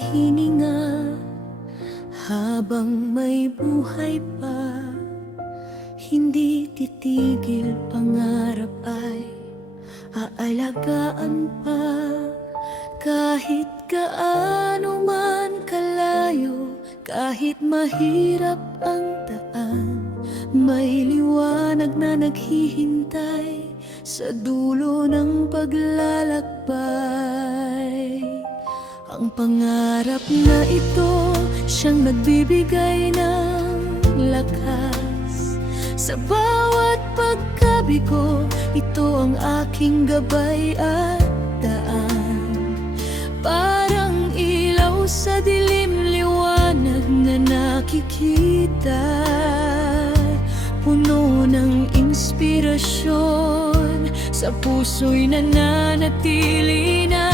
hininga. Habang may buhay pa, hindi titigil pangarap ay aalagaan pa. Kahit gaano man kalayo, kahit mahirap ang daan, may liwanag na naghihintay sa dulo ng paglalakbay. Ang pangarap na ito, siyang nagbibigay ng lakas. Sa bawat pagkabigo, ito ang aking gabay at daan. Parang ilaw sa dilim, liwanag na nakikita, puno ng inspirasyon, sa puso'y nananatili na.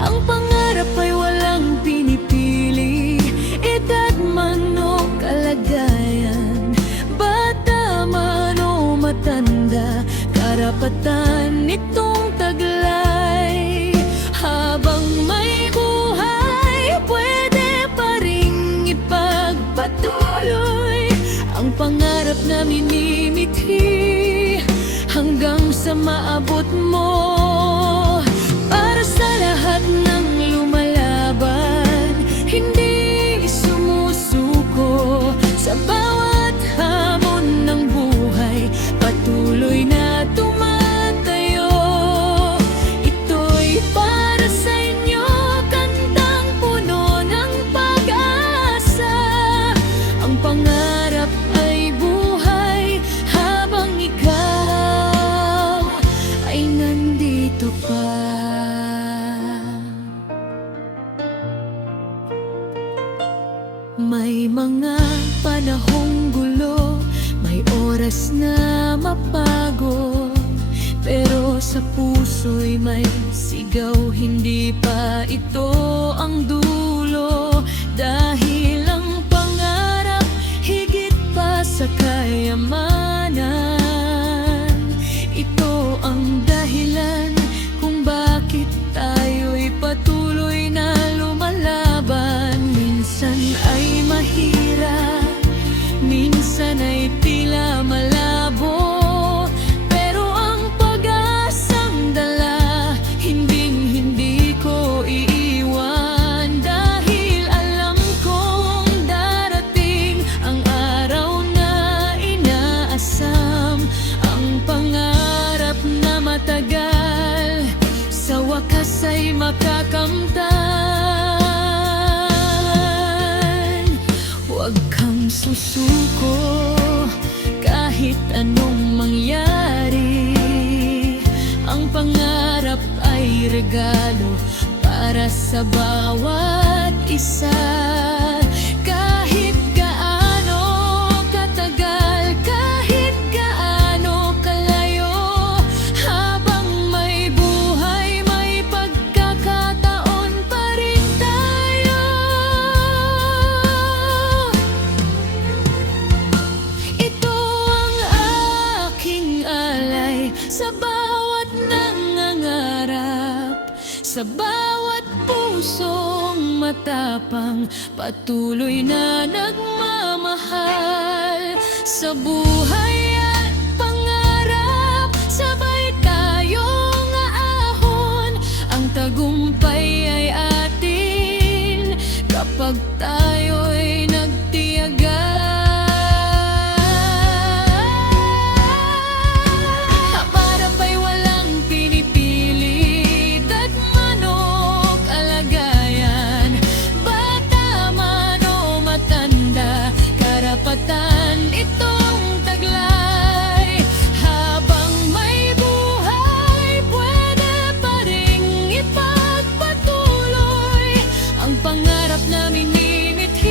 Ang pangarap ay walang pinipili, edad man o kalagayan, bata man o matanda, karapatan itong taglay. Habang may buhay, pwede pa ring ipagpatuloy ang pangarap na minimithi, hanggang sa maabot mo. Para sa lahat ng lumalaban, hindi sumusuko, sa bawat hamon ng buhay, patuloy na tumatayo. Ito'y para sa inyo, kantang puno ng pag-asa. Ang pangarap ay buhay habang ikaw ay nandito pa. May mga panahong gulo, may oras na mapagod, pero sa puso'y may sigaw, hindi pa ito ang dulo. Dahil ang pangarap higit pa sa kayamanan, ito ang dahilan kung bakit tayo'y patuloy na lumalaban. Minsan ay mahirap, minsan ay tila malabo, pero ang pag-asang dala, hindi ko iiwan. Dahil alam kong darating ang araw na inaasam, ang pangarap na matagal, sa wakas ay makakamtan. Huwag kang susuko kahit anong mangyari, ang pangarap ay regalo para sa bawat isa. Kahit gaano katagal, kahit gaano kalayo, habang may buhay, may pagkakataon pa rin tayo. Ito ang aking alay sa bawat nangangarap, sa bawat pusong matapang, patuloy na nagmamahal. Sa buhay at pangarap, sabay tayong aahon, ang tagumpay ay atin kapag tayo'y nagtiyaga. Para pa'y walang pinipili, edad man o kalagayan, bata man o matanda, karapatan itong taglay. Habang may buhay, pwede pa ring ipagpatuloy ang pangarap na minimithi,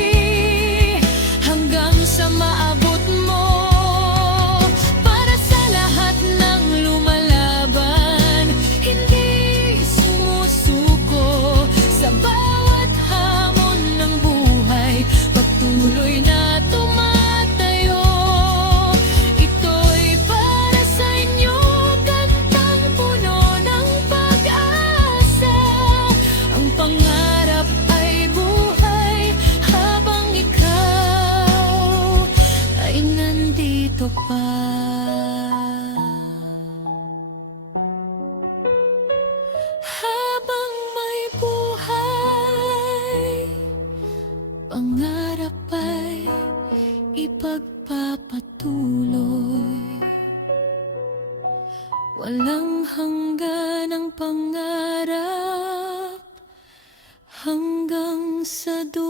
sa dulo.